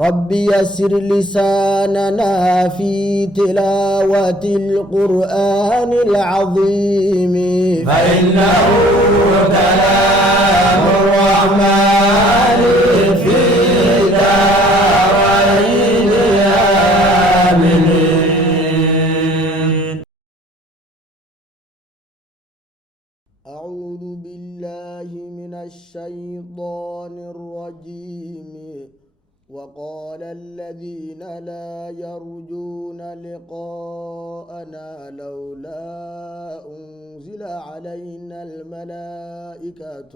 رب يسر لساننا في تلاوة القرآن العظيم فإنه كلام الرحمن في دارين آمنين. أعوذ بالله من الشيطان الرجيم. وقال الذين لا يرجون لقاءنا لولا أنزل علينا الملائكة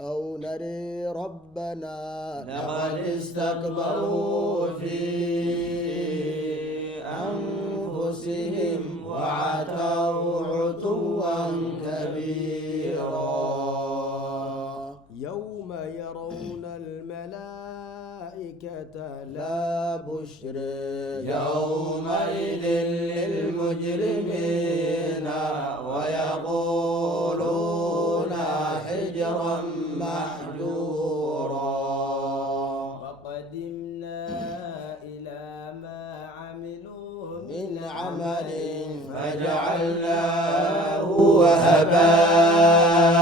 أو نري ربنا لقد استكبروا في أنفسهم وعتوا عتوا كبيرا. يوم يرون الملائكة لا بشر يومئذ للمجرمين ويقولون حجرا محجورا. وقدمنا إلى ما عملوا من عمل فجعلناه هباء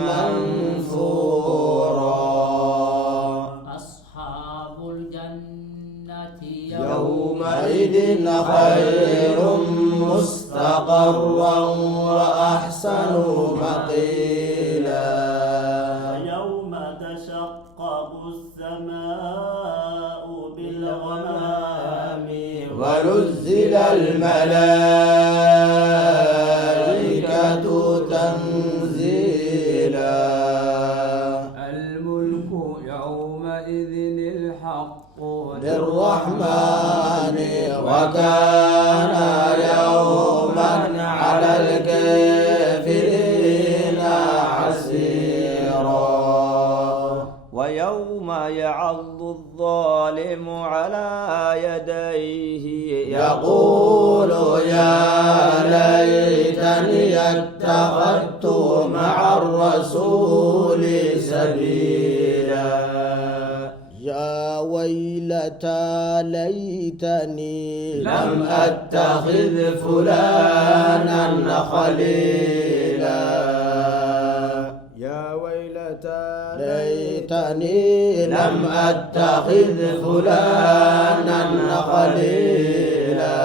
منثورا. أصحاب الجنة يومئذ خير مستقرا وأحسن مقيلا. يوم تشقق السماء بالغمام ونزل الملائكة تنزيلا. الملك يومئذ الحق للرحمن وكان يوما على الكافرين عسيرا. ويوم يعض الظالم على يديه يقول يا ليتني اتخذت مع الرسول سبيلا. يا ويلتى ليتني لم أتخذ فلانا خليلا. يا ويلتى ليتني لم أتخذ فلانا خليلا.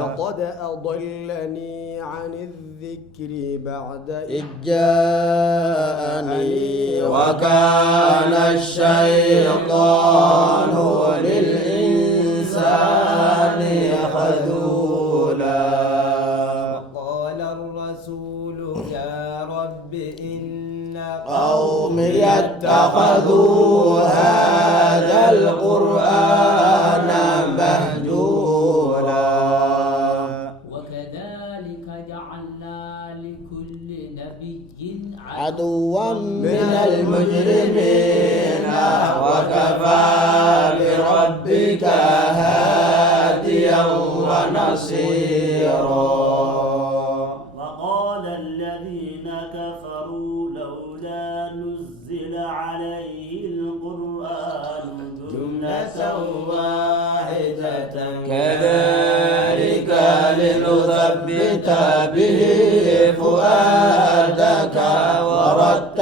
لقد أضلني عن الذكر بعد إذ جاءني وكان الشيطان للإنسان خذولا. قال الرسول يا رب إن قومي اتخذوا هذا القرآن مهجورا. وكذلك جعلنا لكل نبي عدوا من المجرمين وكفى بربك هاديا ونصيرا. وقال الذين كفروا لولا نزل عليه القرآن جملة واحدة كذلك لنثبت به فؤادك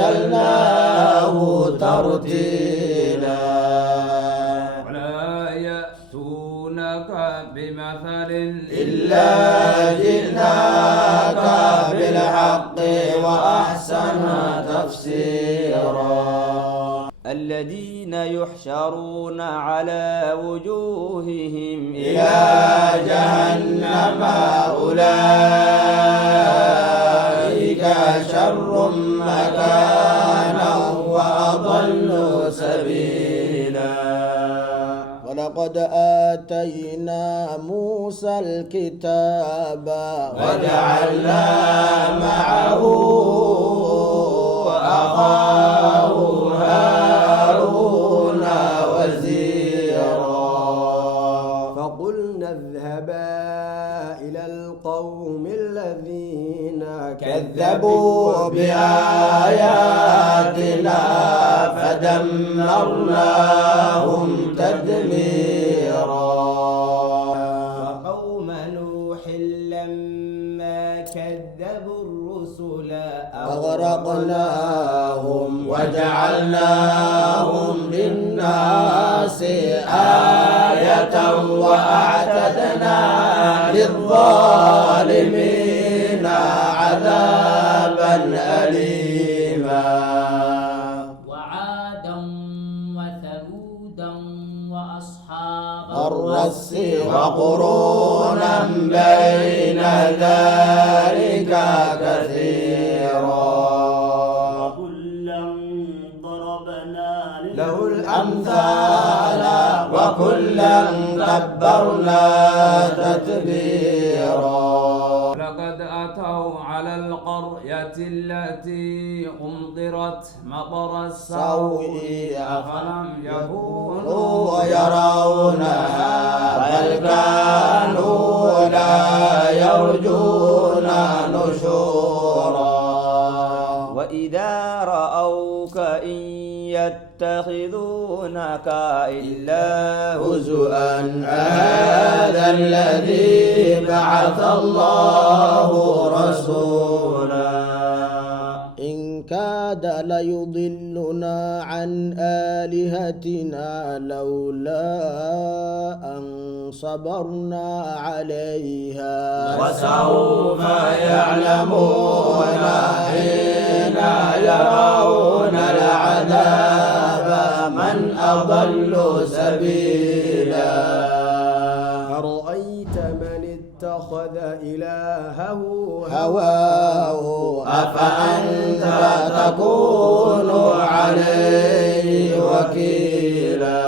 ورتلناه ترتيلا. ولا يأتونك بمثل إلا جئناك بالحق وأحسن تفسيرا. الذين يحشرون على وجوههم إلى جهنم أولئك شر مكانا وأضل سبيلا. ولقد آتينا موسى الكتاب وجعلنا معه أخاه هارون وزيرا. فقلنا اذهبا إلى القوم الذين كذبوا بآياتنا فدمرناهم تدميرا وقوم نوح لما كذبوا الرسل أغرقناهم وجعلناهم للناس آية وأعتدنا للظالمين عذابا أليما وعادا وثمودا وأصحاب الرس وقرونا بين ذلك كثيرا وكلا ضربنا له الأمثال وكلا تبرنا تتبيرا لقد أتوا على القرية التي أمطرت مطر السوء أفلم يكونوا يرونها بل كانوا لا يرجون نشورا وإذا رأوك إن يتخذونك إلا هزؤا هذا الذي بعث الله رسولا إن كاد ليضلنا عن آلهتنا لولا أن صبرنا عليها وسوف يعلمون حين يرون العذاب من أضل سبيلا أرأيت من اتخذ إلهه هواه أفأنت تكون عليه وكيلا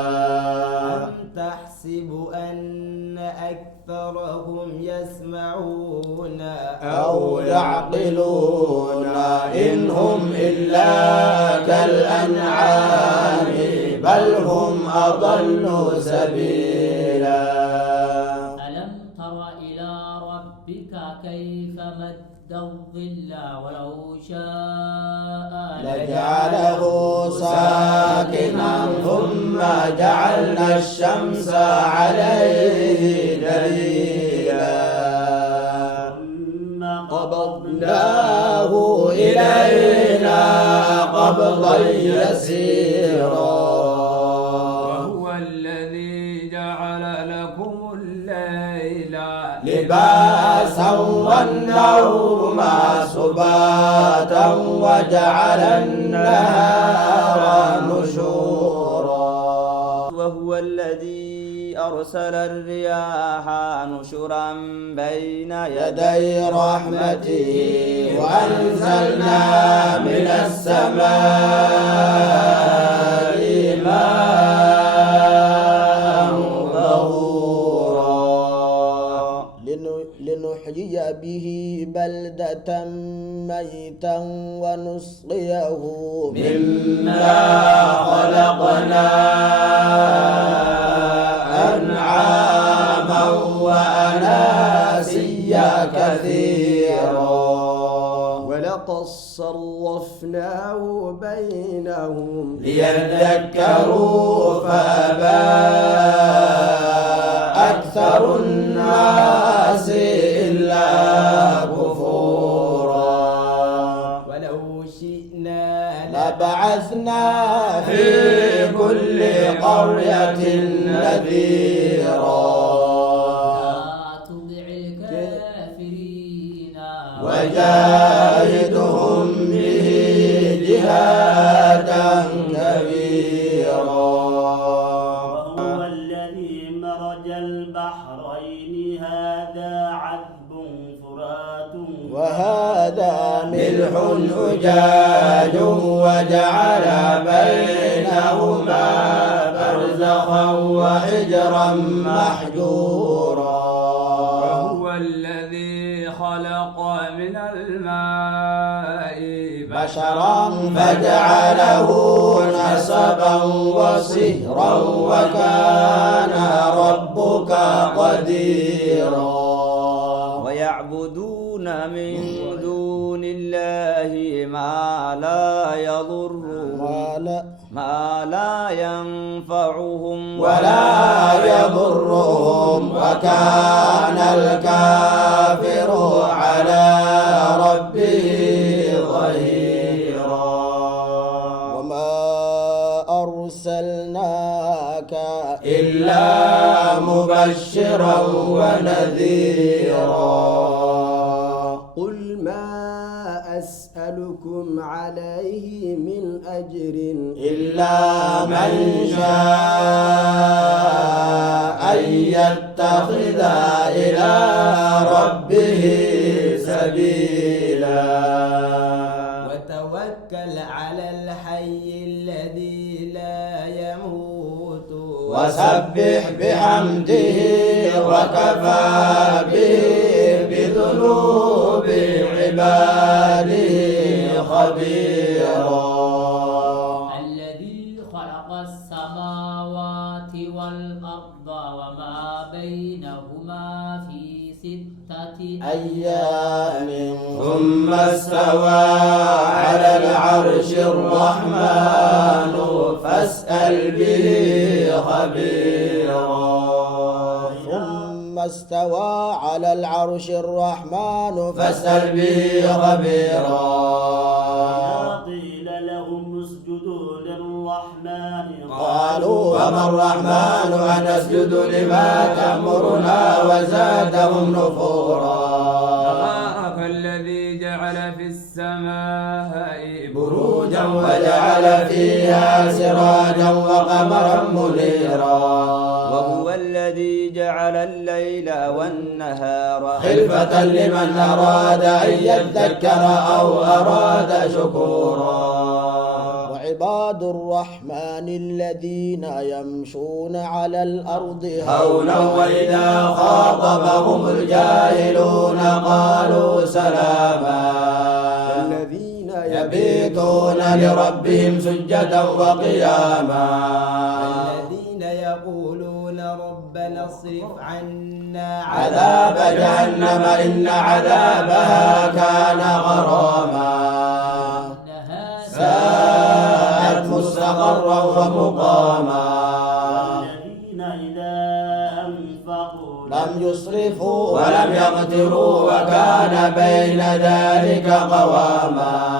أم تحسب أن أكثرهم يسمعون أو يعقلون إن هم إلا كالأنعام بل هم أضل سبيلا ألم تر إلى ربك كيف مد الظل ولو شاء لجعله ساكنا ثم جعلنا الشمس عليه دليلا ثم قبضناه إلينا قبضا يسيرا وهو الذي جعل لكم الليل لباسا والنوم سباتا وجعل النهار نشورا وهو الذي أرسل الرياح نشرا بين يدي رحمته وأنزلنا من السماء ماء طهورا لنحيي به بلدة ميتا ونسقيه مما خلقنا أنعاما وأناسيا كثيرا ولقد صرفناه بينهم ليذكروا فأبى أكثر الناس إلا كفورا ولو شئنا لبعثنا في كل قرية نذيرا لا تطع الكافرين وجاهدهم به جهادا كبيرا وهو الذي مرج البحرين هذا عذب فرات وهذا ملح أجاج وجعل بينهما برزخا وحجرا محجورا وهو الذي خلق من الماء بشرا فجعله نسبا وصهرا وكان ربك قديرا ويعبدون من دون الله ما لا يضرهم ما لا ينفعهم ولا يضرهم وكان الكافر على ربه ظهيرا وما أرسلناك إلا مبشرا ونذيرا قل ما أسألكم عليه من أجر إلا من شاء أن يتخذ إلى ربه سبيلا وتوكل على الحي الذي لا يموت وسبح بحمده وكفى به بذنوب عباده خبيرا الذي خلق السماوات والأرض وما بينهما في 6 أيام ثم استوى على العرش الرحمن فاسأل به خبيرا ثم استوى على العرش الرحمن فاسأل به خبيرا قيل لهم اسجدوا للرحمن قالوا وما الرحمن أنسجد لما تأمرنا وزادهم نفورا تبارك الذي جعل في السماء بروجا وجعل فيها سراجا وقمرا منيرا وهو الذي جعل الليل والنهار خلفة لمن أراد أن يذكر أو أراد شكورا وعباد الرحمن الذين يمشون على الأرض هونا وإذا خاطبهم الجاهلون قالوا سلاما الذين يبيتون لربهم سجدا وقياما الذين يقولون ربنا اصرف عنا عذاب جهنم إن عذابها كان غراما ساءت مستقرا ومقاما الذين إذا أنفقوا لم يسرفوا ولم يقتروا وكان بين ذلك قواما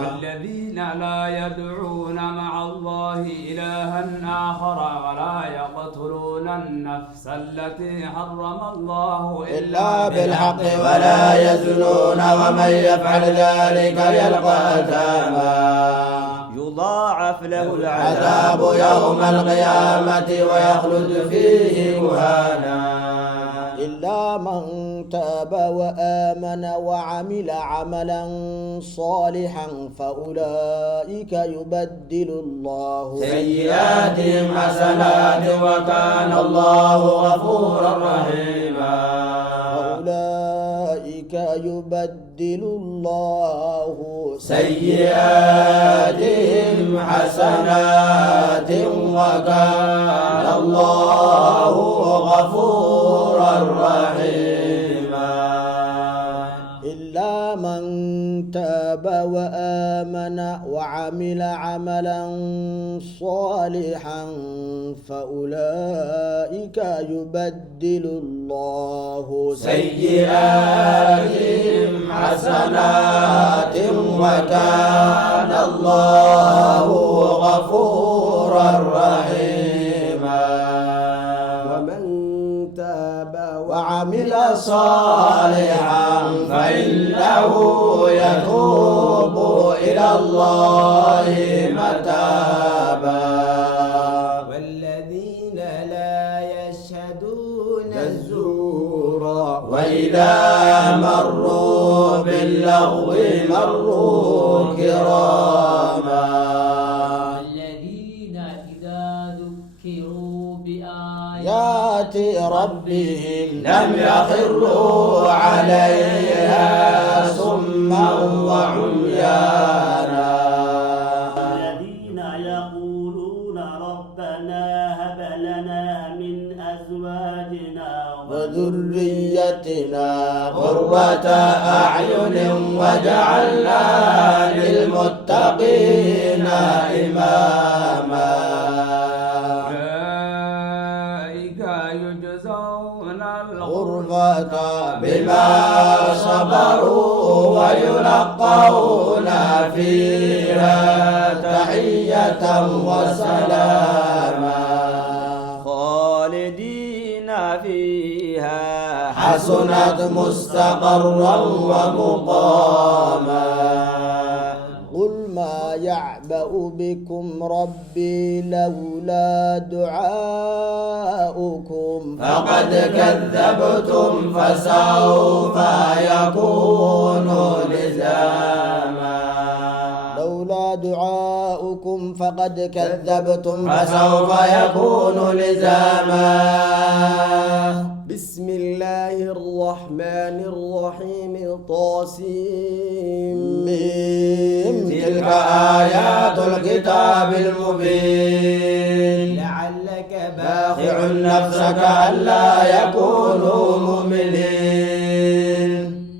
والذين لا يدعون مع الله إلها آخر ولا يقتلون النفس التي حرم الله إلا بالحق ولا يزنون ومن يفعل ذلك يلقى أثاما يضاعف له العذاب عذاب يوم القيامة ويخلد فيه مهانا إلا من تاب وآمن وعمل عملا صالحا فأولئك يبدل الله سيئاتهم حسنات وكان الله غفورا رحيما فأولئك يبدل الله سيئاتهم حسنات وكان الله غفورا رحيما إلا من تاب وآمن وعمل عملا صالحا فأولئك يبدل الله سيئاتهم حسنات وكان الله غفورا رحيما ومن تاب وعمل صالحا فإنه يتوب إلى الله متابا والذين لا يشهدون الزور وإذا مروا باللغو مروا كراما الذين إذا ذكروا آيات ربهم لم يخروا عليها صما وعميانا الذين يقولون ربنا هب لنا من أزواجنا ذريتنا قرة أعين وجعلنا للمتقين إماما أولئك يجزون غرفة بما صبروا ويلقون فيها تحية وسلاما خالدين فيها حسنت مستقرا ومقاما قل ما يعبأ بكم ربي لولا دعاؤكم فقد كذبتم فسوف يكون لزاما لولا دعاؤكم فقد كذبتم فسوف يكون لزاما بسم الله الرحمن الرحيم طاسيم تلك آيات الكتاب المبين لعلك باخع نفسك ألا يكونوا مؤمنين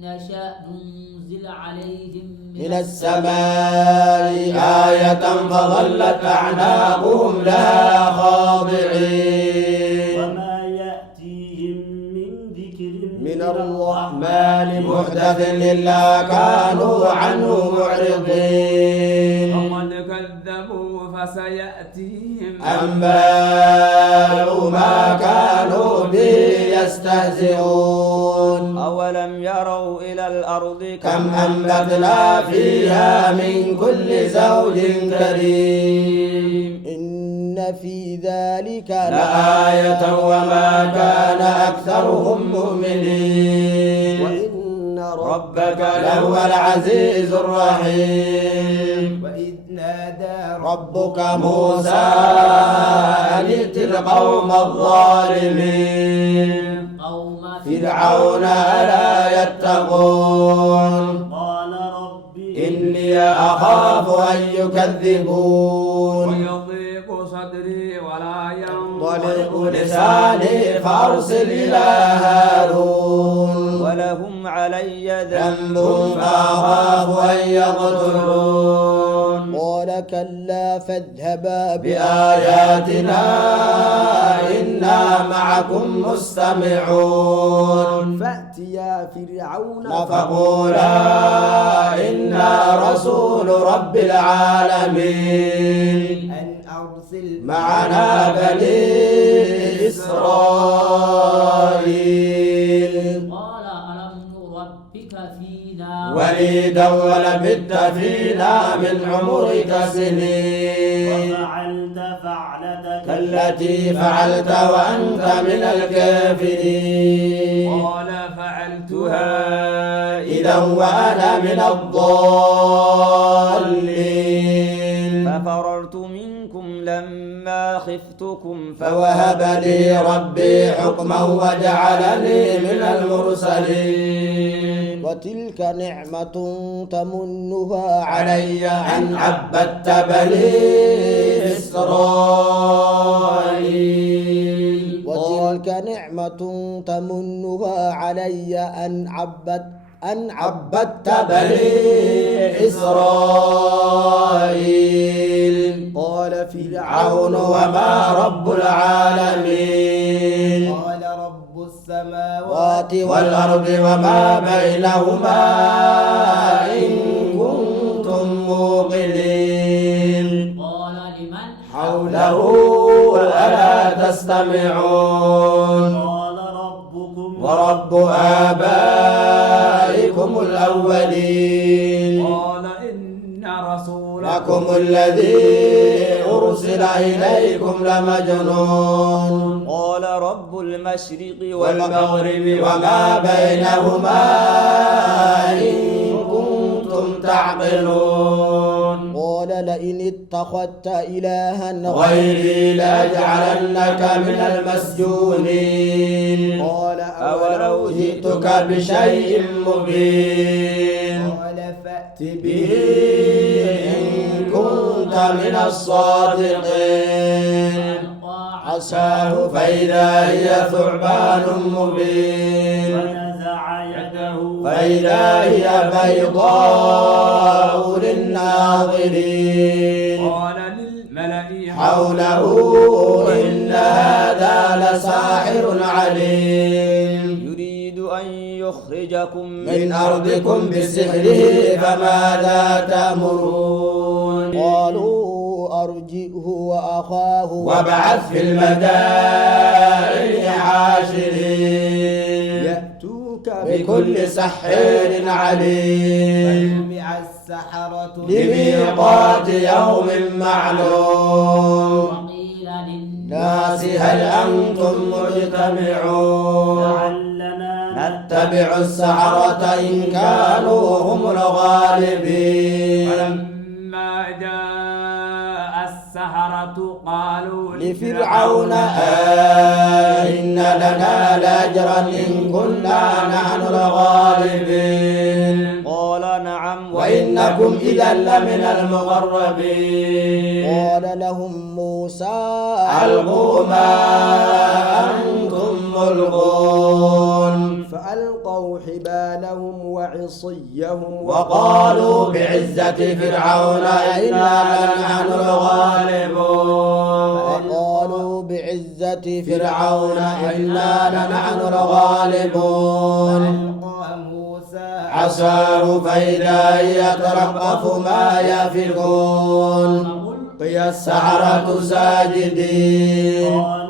نشأ ننزل عليهم من السماء آية فظلت أعناقهم لها خاضعين وما يأتيهم من ذكر من الرحمن محدث إلا كانوا عنه معرضين فقد كذبوا فسيأتيهم أنباء ما كانوا به يستهزئون أولم يروا إلى الأرض كم أنبتنا فيها من كل زوج كريم إن في ذلك لآية وما كان أكثرهم مؤمنين وإن ربك لهو العزيز الرحيم وإذ نادى ربك موسى أن ائت القوم الظالمين قوم فرعون ألا يتقون قال رب إني أخاف أن يكذبون ويضيق صدري ولا ضلق ينطلق لساني فأرسل إلى هارون ولهم علي ذنب ذنب فأخاف أن يقتلون قال كلا فاذهبا بآياتنا إنا معكم مستمعون فأتيا فرعون فقولا إنا رسول رب العالمين أن أرسل معنا بني إسرائيل قال ألم نربك فينا وليدا ولبثت فينا من عمرك سنين وفعلت فعلتك التي فعلت وأنت من الكافرين قال فعلتها إذا وأنا من الضالين ففررت منكم لما خفتكم فوهب لي ربي حكما وجعلني من المرسلين وتلك نعمة تمنها علي أن عبدت بني إسرائيل وتلك نعمة تمنها علي أن عبدت بني إسرائيل قال فرعون وما رب العالمين قال رب السماوات والأرض وما بينهما إن كنتم موقنين قال لمن حوله ألا تستمعون قال ربكم ورب آبائكم الأولين قال إن رسولكم لكم الذي أرسل إليكم لمجنون قال رب المشرق والمغرب وما بينهما إن كنتم تعقلون قال لئن اتخذت إلها غيري لأجعلنك من المسجونين قال أولو جئتك بشيء مبين قال فأت به إن كنت من الصادقين عصاه فإذا هي ثعبان مبين ونزع يده فإذا هي بيضاء للناظرين قال للملأ حوله إن هذا لساحر عليم يريد أن يخرجكم من أرضكم بسحره فماذا تأمرون قالوا أرجئه وأخاه وابعث في المدائن حاشرين يأتوك بكل سحر عليم فجمع السحرة لميقات يوم معلوم وقيل للناس ناس هل أنتم مجتمعون لعلنا نتبع السحرة إن كانوا هم الغالبين فلما جاء السحرة قالوا لفرعون إن لنا لأجرا إن كنا نحن الغالبين قال نعم وإنكم إذا لمن المقربين قال لهم موسى ألقوا ما أنتم ملقون فألقوا حبالهم وعصيهم وقالوا بعزة فرعون إنا لنحن الغالبون وقالوا بعزة فرعون إنا لنحن الغالبون ألقى موسى عصاه فإذا يترقف ما يفكون قي السحرة ساجدين قالوا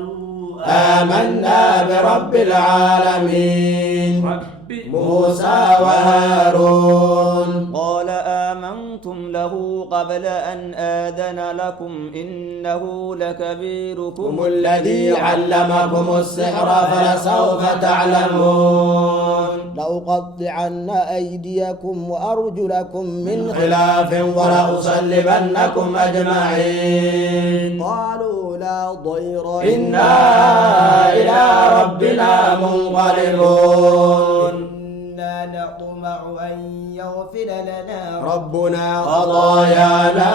آمنا برب العالمين ربي موسى وهارون قال آمنتم له قبل أن آذن لكم إنه لكبيركم هم الذي علمكم السحر فلسوف تعلمون لأقطعن أيديكم وأرجلكم من خلاف ولأصلبنكم أجمعين قالوا لا ضير إنا إلى ربنا منقلبون إنا نطمع أن يغفر لنا ربنا خطايانا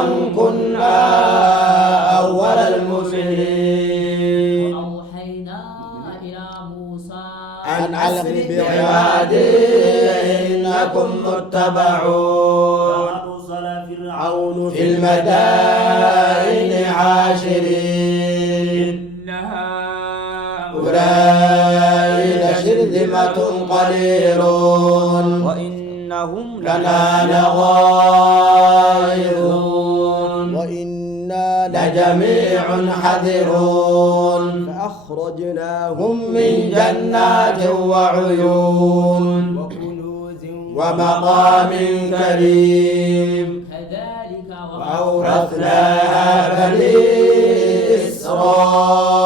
أن كنا أول المسلمين وأوحينا إلى موسى أن أسر بعبادي إنكم متبعون فأرسل فرعون في المدائن عاشرين إن هؤلاء أولئك شرذمة قليلون وإنهم لنا لغائظون وإنا لجميع حذرون فأخرجناهم هم من جنات وعيون وكنوز ومقام كريم كذلك وأورثناها بني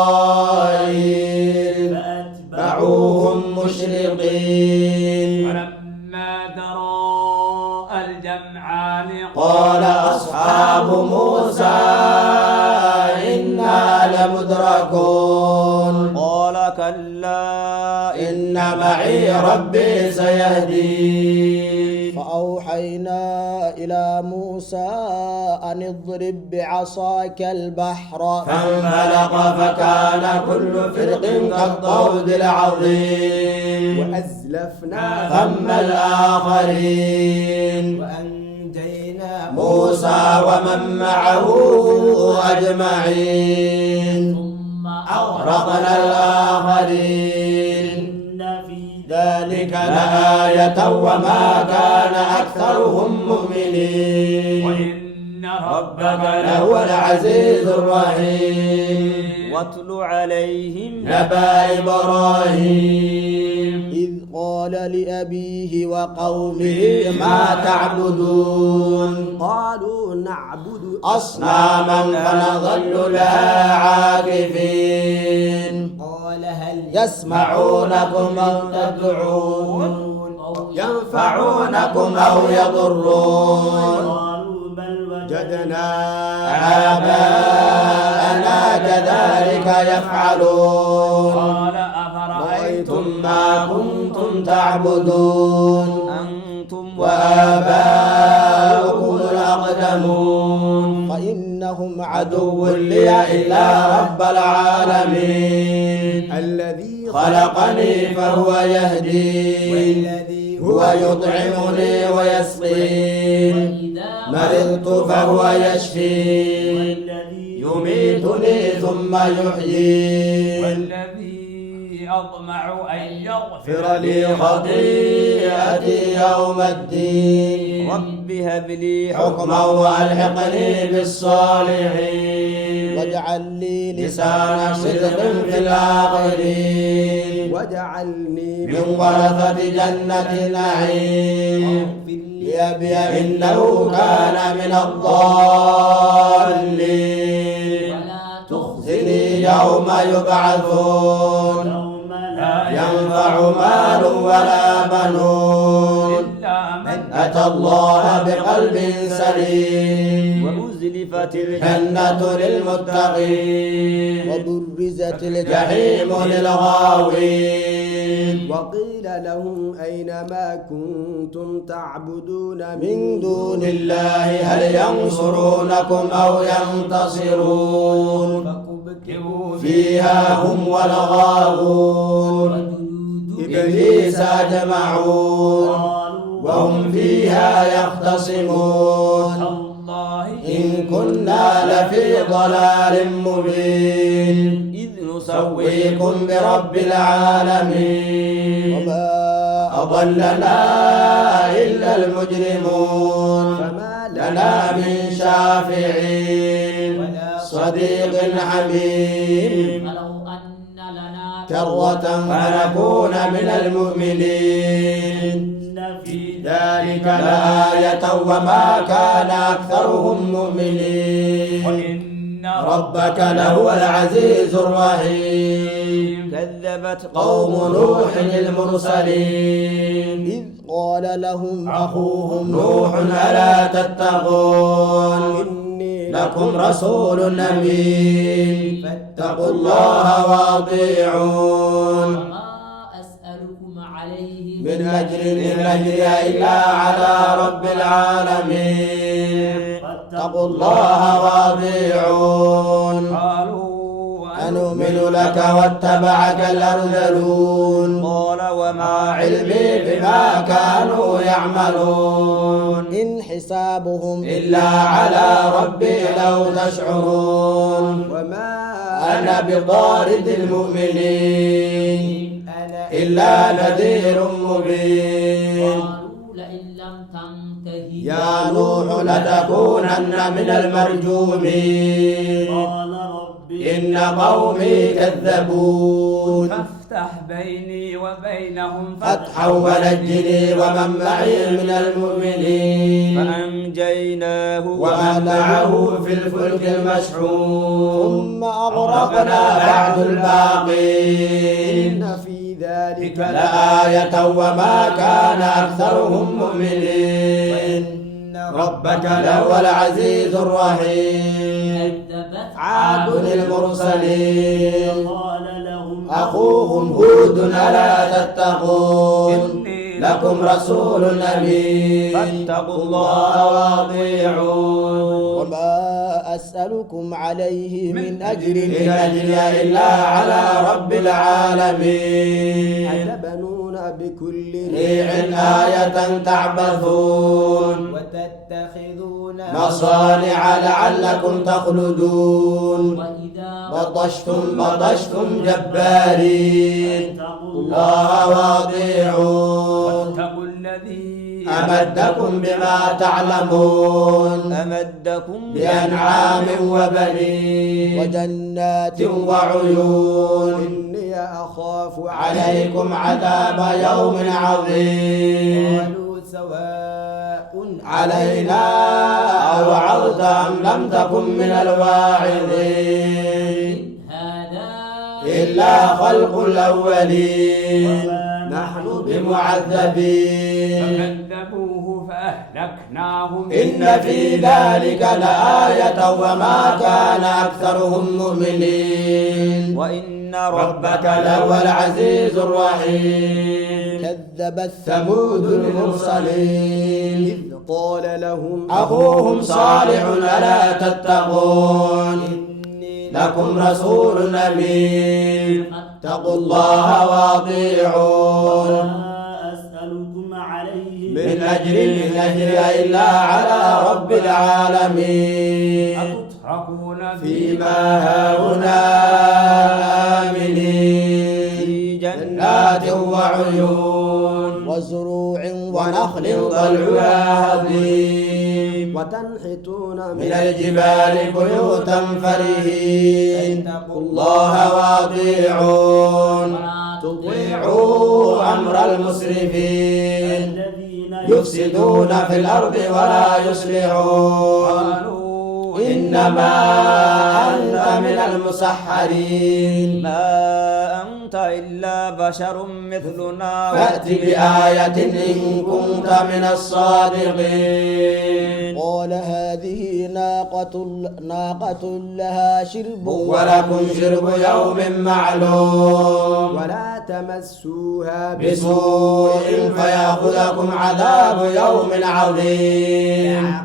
إسرائيل فأتبعوهم مشرقين فلما تراءى الجمعان قال أصحاب موسى إنا لمدركون قال كلا إن معي ربي سيهدين فأوحينا إلى موسى أن اضرب بعصاك البحر فانفلق فكان كل فرق كالطود العظيم وأزلفنا ثم الآخرين وأنجينا موسى ومن معه أجمعين ثم أغرقنا الآخرين إن في ذلك لآية وما كان أكثرهم مؤمنين وإن ربك لهو العزيز الرحيم واتل عليهم نبأ إبراهيم إذ قال لأبيه وقومه ما تعبدون قالوا نعبد أصناما فنظل لها عاكفين قال هل يسمعونكم أو تدعون ينفعونكم أو يضرون قالوا بل وجدنا آباءنا كذلك يفعلون قال أفرأيتم رأيتم ما كنتم تعبدون أنتم وآباؤكم الأقدمون فإنا إنهم عدو لي إلا رب العالمين الذي خلقني فهو يهدين والذي هو يطعمني ويسقين وإذا مرضت فهو يشفين والذي يميتني ثم يحيين والذي أطمع أن يغفر اغفر لي خطيئتي يوم الدين رب هب لي حكما وألحقني بالصالحين واجعل لي لسان صدق في الآخرين واجعلني من ورثة جنة النعيم لأبي إنه كان من الضالين ولا تخزني يوم يبعثون يوم لا ينفع مال ولا بنون إلا من أتى الله بقلب سليم وأزلفت جنة للمتقين وبرزت جحيم للغاوين وقيل لهم أين ما كنتم تعبدون من دون الله هل ينصرونكم أو ينتصرون فكبكبوا فيها هم والغاوون إبليس أجمعون قالوا وهم فيها يختصمون الله إن كنا لفي ضلال مبين إذ نسويكم برب العالمين وما أضلنا إلا المجرمون فما لنا من شافعين صديق حميم فلو أن لنا كرة فنكون من المؤمنين إن في ذلك لآية وما كان أكثرهم مؤمنين وإن ربك لهو العزيز الرحيم كذبت قوم نوح المرسلين إذ قال لهم أخوهم نوح ألا تتقون إني لكم رسول أمين فاتقوا الله وأطيعون وما أسألكم عليه من أجر إن أجري إلا على رب العالمين اتقوا الله وأطيعون قالوا أنؤمن لك واتبعك الأرذلون قال وما علمي بما كانوا يعملون إن حسابهم إلا على ربي لو تشعرون وما أنا بطارد المؤمنين أنا إلا نذير مبين قالوا لئن لم تنتهي يا نوح لتكونن من المرجومين قال ربي إن قومي كذبون فافتح بيني وبينهم فتحا ونجني ومن معي من المؤمنين فأنجيناه ومن معه في الفلك المشحون ثم أغرقنا بعد الباقين إن في ذلك لآية وما كان أكثرهم مؤمنين ربك لهو العزيز الرحيم كذبت عاد المرسلين قال لهم أخوهم هود ألا تتقون لكم رسول أمين فاتقوا الله وأطيعون وما أسألكم عليه من أجر إن أجري إلا على رب العالمين أتبنون بكل ريع آية تعبثون وتتخذون مصانع لعلكم تخلدون وإذا بطشتم جبارين اتقوا الله وأطيعون واتقوا الذي أمدكم بما تعلمون أمدكم بأنعام وبنين وجنات وعيون إني أخاف عليكم عذاب يوم عظيم قالوا سواء علينا أوعظت أم لم تكن من الواعظين هذا إلا خلق الأولين وما نحن بمعذبين فكذبوه فأهلكناهم إن في ذلك لآية وما كان أكثرهم مؤمنين وإن ربك لهو العزيز الرحيم كذبت ثمود المرسلين إذ قال لهم أخوهم صالح ألا تتقون لكم رسول أمين اتقوا الله وأطيعون لا أسألكم عليه من أجر إن أجري إلا على رب العالمين أتتركون فيما هاهنا آمنين في جنات وعيون وزروع ونخل طلعها هضيم وتنحتون من الجبال بيوتا فرهين اتقوا الله وأطيعون تطيعوا أمر المسرفين الذين يفسدون في الأرض ولا يصلحون قالوا إنما أنت من المسحرين ما أنت إلا بشر مثلنا فأت بآية إن كنت من الصادقين قال هذه ناقة لها شرب ولكم شرب يوم معلوم ولا تمسوها بسوء فيأخذكم عذاب يوم عظيم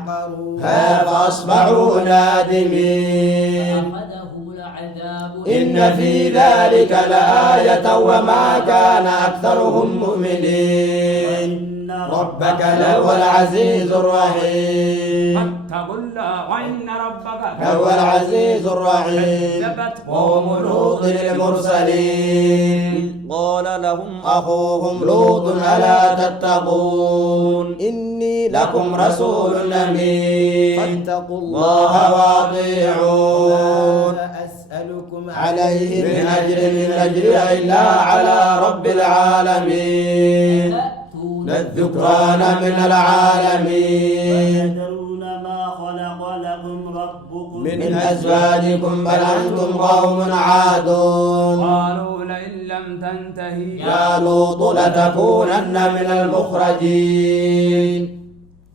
فأصبحوا نادمين أخذه العذاب إن في ذلك لآية وما كان أكثرهم مؤمنين ربك لهو العزيز الرحيم فاتقوا الله وإن ربك لهو العزيز الرحيم كذبت قوم لوط المرسلين قال لهم أخوهم لوط ألا تتقون إني لكم رسول أمين فاتقوا الله وأطيعون أسألكم عليه من أجر من أجري إلا على رب العالمين تأتون الذكران من العالمين يدرون ما خلق لكم ربكم من أزواجكم بل أنتم قوم عادون قالوا لئن لم تنتهي يا لوط لتكونن من المخرجين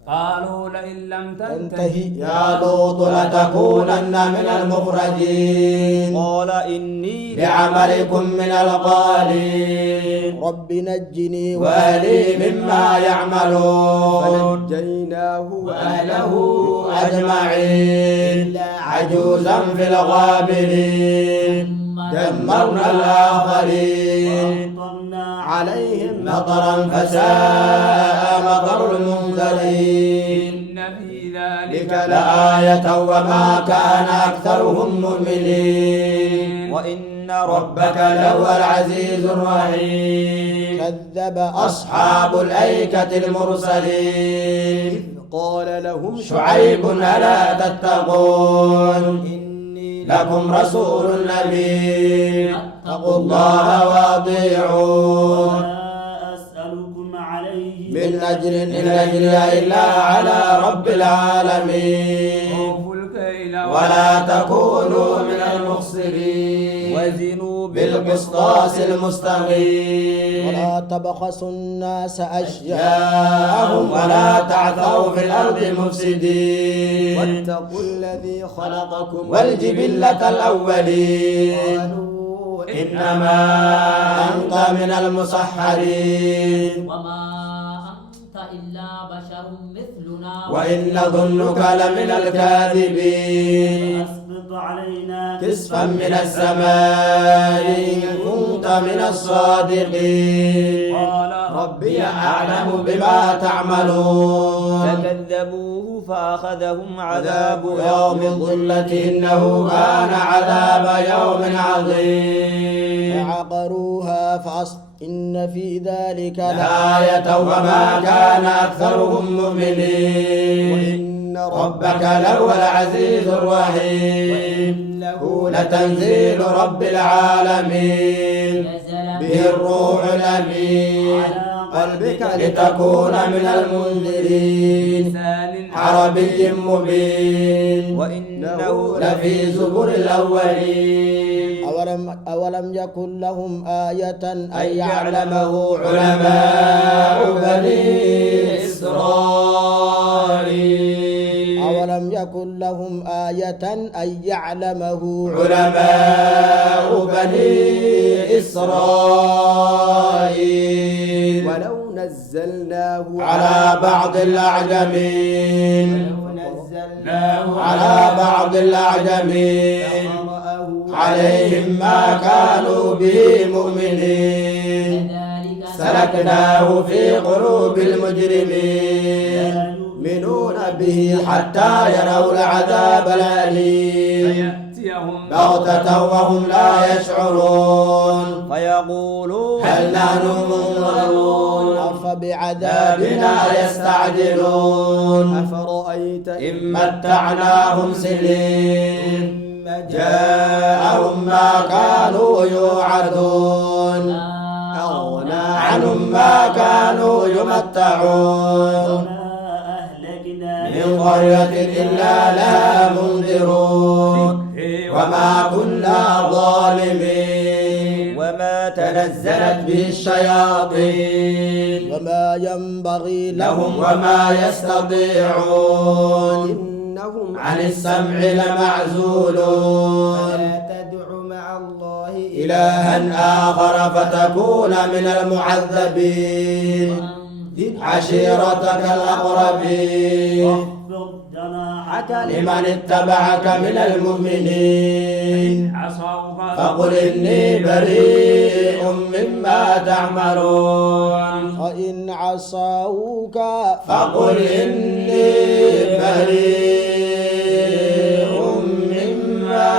قالوا لئن لم تنتهي تنتهي يا لوط لتكونن من المخرجين قال إني لعملكم من القالين رب نجني وأهلي مما يعملون فنجيناه وأهله أجمعين عجوزا في الغابرين دمرنا الآخرين وأمطرنا عليهم مطرا فساء مطر المنذرين إن في لك ذلك لآية وما كان أكثرهم مؤمنين وإن ربك لهو العزيز الرحيم كذب أصحاب الأيكة المرسلين قال لهم شعيب ألا تتقون لكم رسول أمين اتقوا الله وأطيعون لا أسألكم عليه من أجر إن أجري إلا على رب العالمين أوفوا الكيل ولا تكونوا من المخسرين وزنوا بالقسطاس المستقيم ولا تبخسوا الناس جاءهم ولا تعثوا في الأرض مفسدين واتقوا الذي خلقكم والجبلة الأولين إنما أنت من المسحرين وما أنت إلا بشر مثلنا وإن ظنك لمن الكاذبين أسقط علينا كسفا من السماء إن كنت من الصادقين قال ربي أعلم بما تعملون فكذبوه فأخذهم عذاب عذاب يوم الظلة إنه كان عذاب يوم عظيم فعقروها إن في ذلك لآية وما كان أكثرهم مؤمنين وإن ربك لهو العزيز الرحيم إنه لتنزيل رب العالمين نزل به الروح الأمين قلبك لتكون من المنذرين لسان عربي مبين وإنه لفي زبر الأولين أولم يكن لهم آية أن يعلمه علماء بني إسرائيل أولم يكن لهم آية أن يعلمه علماء بني إسرائيل نزلناه على بعض الأعجمين ولو نزلناه على بعض الأعجمين لقرأه عليهم ما كانوا به مؤمنين كذلك سلكناه في قلوب المجرمين يؤمنون به حتى يروا العذاب الأليم فيأتيهم بغتة وهم لا يشعرون فيقولون هل نحن منظرون أفبعذابنا يستعجلون أفرأيت إن متعناهم سنين جاءهم ما كانوا يوعدون أغنى عنهم ما كانوا يمتعون وما أهلكنا من قرية إلا لها منذرون وما كنا ظالمين وما تنزلت به الشياطين وما ينبغي لهم وما يستطيعون إنهم عن السمع لمعزولون فلا تدع مع الله إلها آخر فتكون من المعذبين عشيرتك الأقربين واخفض جناحك لمن اتبعك من المؤمنين عصوك فقل إني بريء مما تعملون وإن عصوك فقل إني بريء مما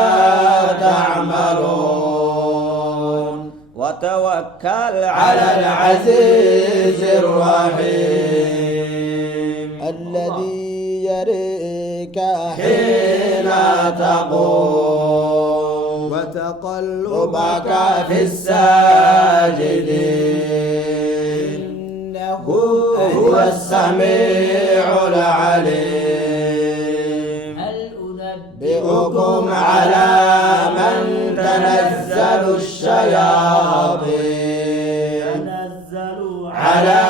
تعملون وتوكل على العزيز الرحيم الذي يريك حين تقوم وتقلبك في الساجدين إنه هو السميع العليم هل بئكم على من تنزل الشياطين تنزلوا على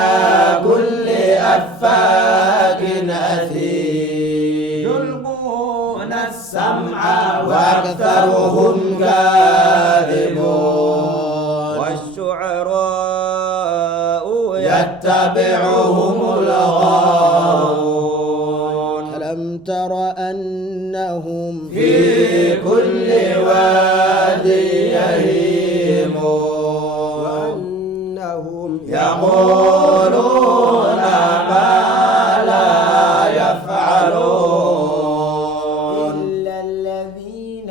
كل أفاك أثيم يلقون السمع وأكثرهم كاذبون والشعراء يتبعهم الغاوون ألم تر أنهم في كل واد يهيمون وأنهم يقولون ما لا يفعلون إلا الذين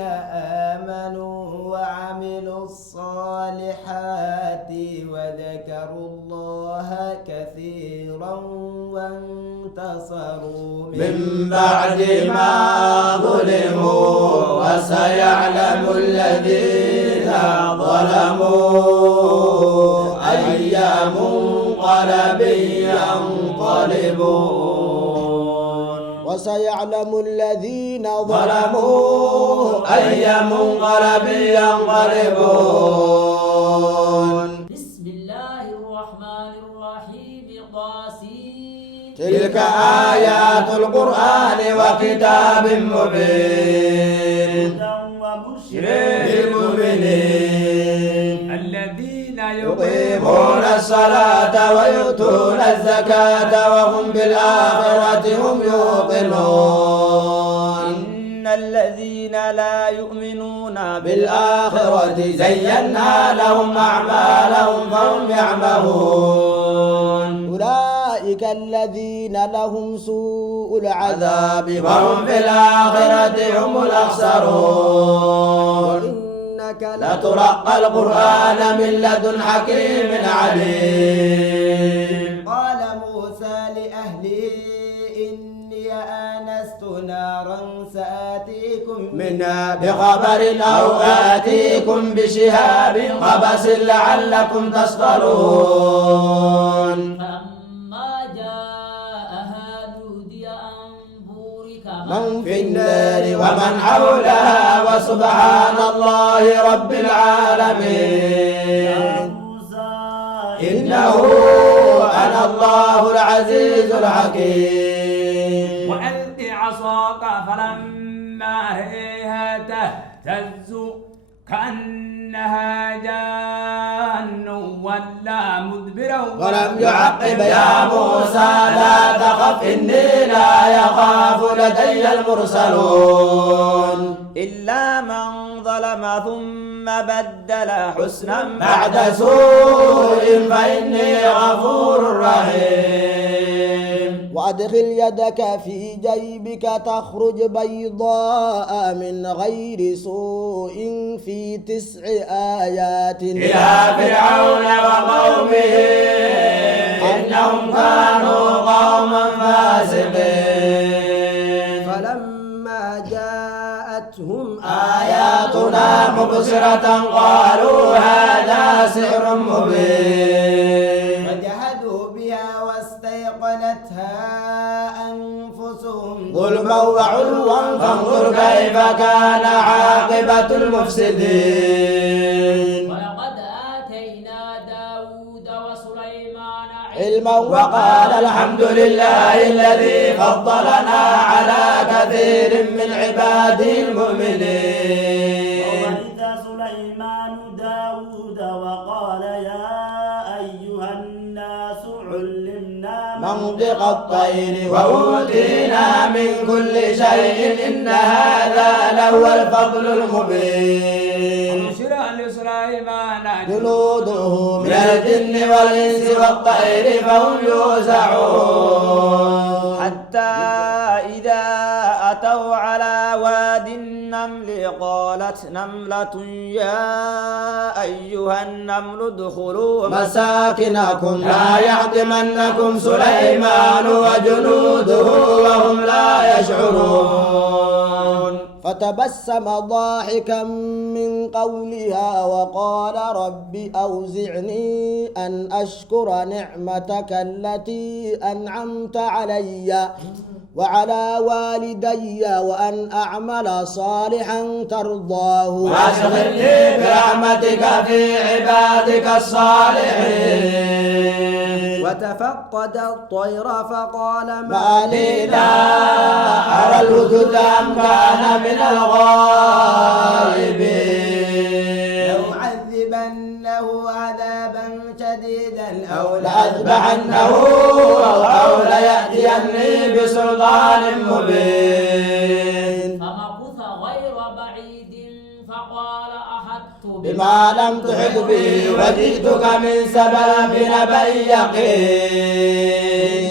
آمنوا وعملوا الصالحات وذكروا الله كثيرا وانتصروا من بعد ما ظلموا وسيعلم الذين ظلموا أي منقلب ينقلبون وسيعلم الذين ظلموا أي منقلب ينقلبون بسم الله الرحمن الرحيم قاسين تلك آيات القرآن وكتاب مبين هدى وبشرى للمؤمنين الذين يقيمون الصلاة ويؤتون الزكاة وهم بالآخرة هم يوقنون إن الذين لا يؤمنون بالآخرة زينا لهم أعمالهم فهم يعمهون أولئك الذين لهم سوء العذاب وهم في الآخرة هم الأخسرون إنك لتلقى القرآن من لدن حكيم عليم قال موسى لأهله إني آنست نارا سآتيكم منها بخبر أو آتيكم بشهاب قبس لعلكم تصطلون فلما جاءها نودي أن بورك من في النار ومن حولها وسبحان الله رب العالمين موسى إنه أنا الله العزيز الحكيم وألق عصاك فلما رئيها تهتز كأنها جان ولا مدبرا ولم يعقب يا موسى لا تخف إني لا يخاف لدي المرسلون إلا من ظلم ثم بدل حسنا بعد سوء فإني غفور رحيم وأدخل يدك في جيبك تخرج بيضاء من غير سوء في 9 آيات إلى فرعون وقومه إنهم كانوا قوما فاسقين فلما جاءتهم آياتنا مبصرة قالوا هذا سحر مبين وجحدوا بها واستيقنتها أنفسهم ظلما وعلوا فانظر كيف كان عاقبة المفسدين ولقد آتينا داود وسليمان علما وقال الحمد لله الذي فضلنا على كثير من عباده المؤمنين وورث سليمان داود وقال يا أيها الناس علمنا منطق الطير وأوتينا من كل شيء إن هذا لهو الفضل المبين ونشر لسليمان جنوده من الجن والإنس والطير فهم يوزعون حتى إذا أتوا على واد النمل قالت نملة يا أيها النمل ادخلوا مساكنكم لا يحطمنكم سليمان وجنوده وهم لا يشعرون فتبسم ضاحكا من قولها وقال رب أوزعني أن أشكر نعمتك التي أنعمت علي وعلى والدي وأن أعمل صالحا ترضاه وادخلني برحمتك في عبادك الصالحين وتفقد الطير فقال ما لي لا أرى الوجود أم كان من الغائبين لأعذبنه عذابا شديدا أو لأذبحنه أو ليأتيني بسلطان مبين فمكث غير بعيد فقال أحطت بما لم تحط به وجئتك من سبب بنبأ يقين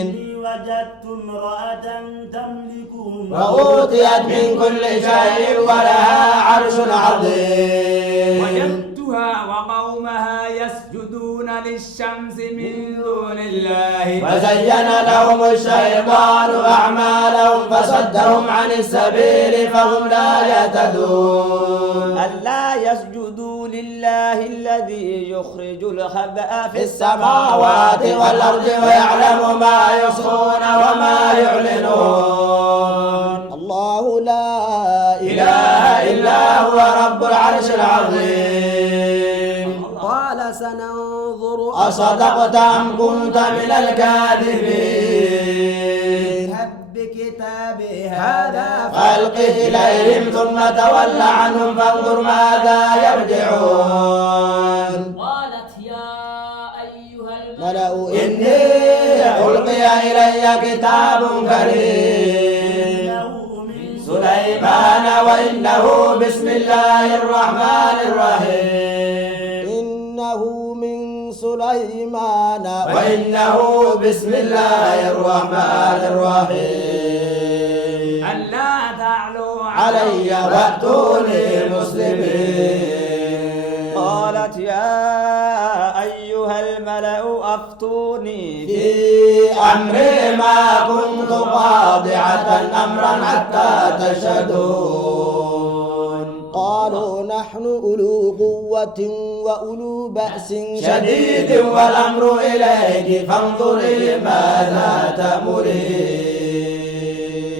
إني وجدت امرأة تملكهم وأوتيت من كل شيء ولها عرش عظيم وجدتها وقومها يسجدون للشمس من دون الله وزين لهم الشيطان أعمالهم فصدهم عن السبيل فهم لا يهتدون ألا يسجدوا لله الذي يخرج الخبأ في السماوات والأرض ويعلم ما يصرون وما يعلنون الله لا إله إلا هو رب العرش العظيم قال سننظر أصدقت أم كنت من الكاذبين اذهب بكتابي هذا فألقه إليهم ثم تول عنهم فانظر ماذا يرجعون قالت يا أيها ملأ إني ألقي إلي كتاب كريم إنه من سليمان وإنه بسم الله الرحمن الرحيم إنه من سليمان وإنه بسم الله الرحمن الرحيم ألا تعلوا علي وأتوني مسلمين قالت يا أيها الملأ أفتوني في أمري ما كنت قاطعة أمرا حتى تشهدون قالوا نحن أولو قوة وأولو بأس شديد والأمر إليك فانظري ماذا تأمرين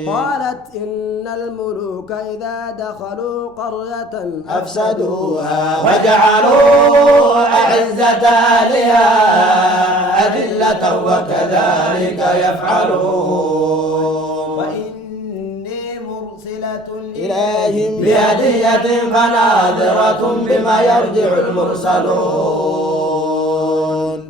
قالت إن الملوك إذا دخلوا قرية أفسدوها وجعلوا أعزة أهلها أذلة وكذلك يفعلون وإني مرسلة إليهم بهدية فناظرة بما يرجع المرسلون.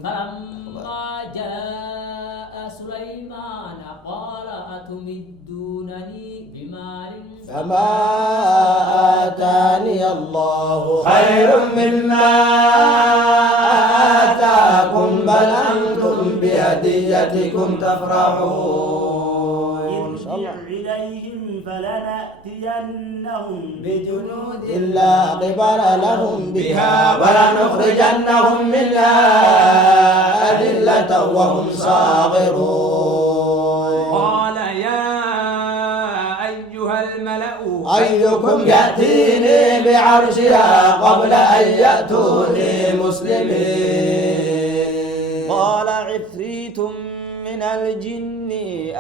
فلما جاء سليمان قال أتمدونني بمال فما آتاني الله خير مما آتاكم بل أنتم بهديتكم تفرحون. ارجع إليهم فلنأتينهم بجنود إلا قبل لهم بها ولنخرجنهم منها أذلة وهم صاغرون. قال يا أيها الملأ أيكم يأتيني بعرشها قبل أن يأتوني مسلمين. قال عفريت من الجن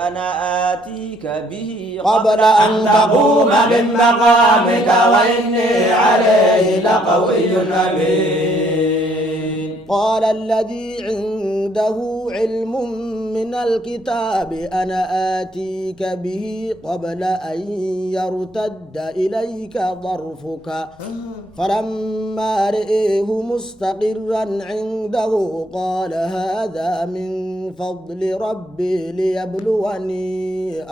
أنا آتيك به قبل أن تقوم من مقامك وإني عليه لقوي أمين. قال الذي عنده علم من الكتاب أنا آتيك به قبل أن يرتد إليك ضرفك فلما رئيه مستقرا عنده قال هذا من فضل ربي ليبلوني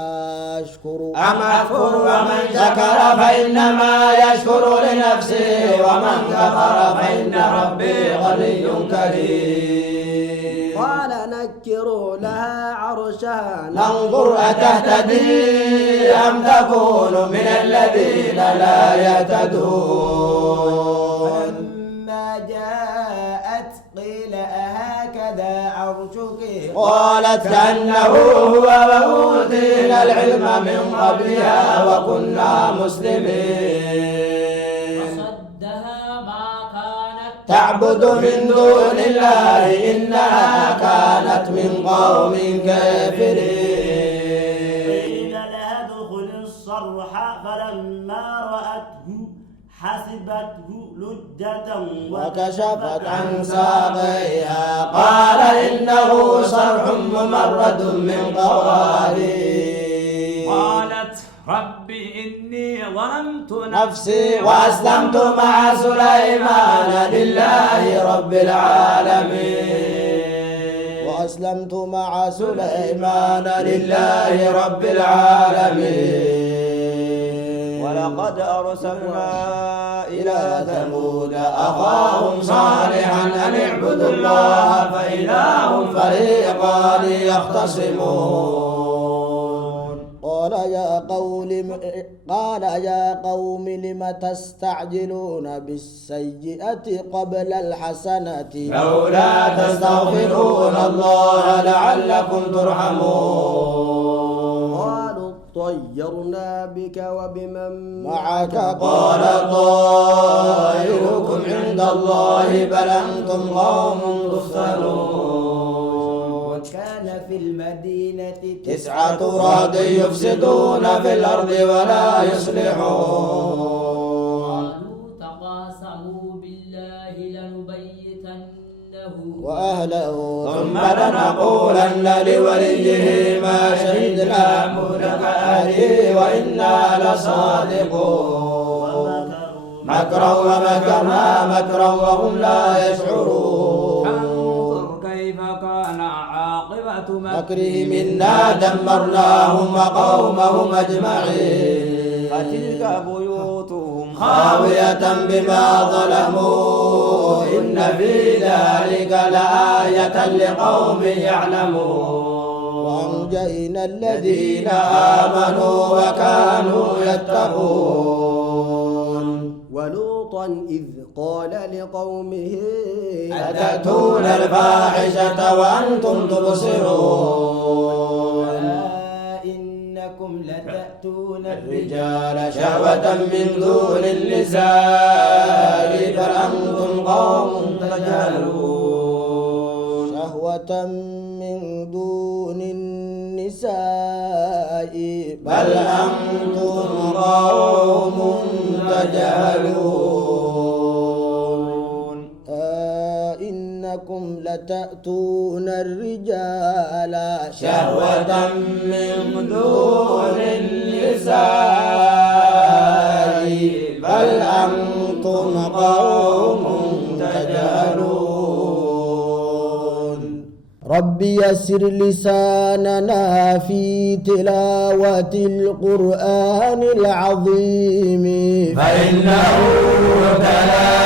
أشكر أم أكفر ومن شكر فإنما يشكر لنفسه ومن كفر فإن ربي غني كريم. قال نكروا لها عرشها ننظر أتهتدي أم تكون من الذين لا يهتدون. فلما جاءت قيل أهكذا عرشك قالت كأنه هو وأوتينا العلم من قبلها وكنا مسلمين. وصدها ما كانت تعبد من دون الله إنها كانت من قوم كافرين. قيل لها ادخل الصرح فلما رأته حسبته لجة وكشفت عن ساقيها قال إنه صرح ممرد من قوارير. قالت رب إني ظلمت نفسي وأسلمت مع سليمان لله رب العالمين. وأسلمت مع سليمان لله رب العالمين. ولقد أرسلنا إلى ثمود أخاهم صالحا أن اعبدوا الله فإذا هم فريقان يختصمون. قال يا قوم لم تستعجلون بالسيئة قبل الحسنة لولا تستغفرون الله لعلكم ترحمون. قالوا طيرنا بك وبمن معك قال طائركم عند الله بل أنتم قوم تفتنون. وكان في المدينة 9 رهط يفسدون في الأرض ولا يصلحون. قالوا تقاسموا بالله لنبيتنه وأهله ثم لنقولن لوليه ما شهدنا مهلك أهله وإنا لصادقون. مكرا ومكرنا مكرا وهم لا يشعرون. انظر كيف كان عاقبة مكرهم إنا دمرناهم وقومهم أجمعين. فتلك بيوتهم خاوية بما ظلموا إن في ذلك لآية لقوم يعلمون. وأنجينا الذين آمنوا وكانوا يتقون. ولوطا إذ قال لقومه أتأتون الفاحشة وأنتم تبصرون. إنكم لتأتون الرجال شهوة من دون النساء بل أنتم قوم تجهلون. شهوة من دون النساء بل أنتم قوم تجهلون. إنكم لتأتون الرجال شهوة من دون النساء بل أنتم قوم تجهلون رب يسر لساننا في تلاوة القرآن العظيم فإنه ابتلى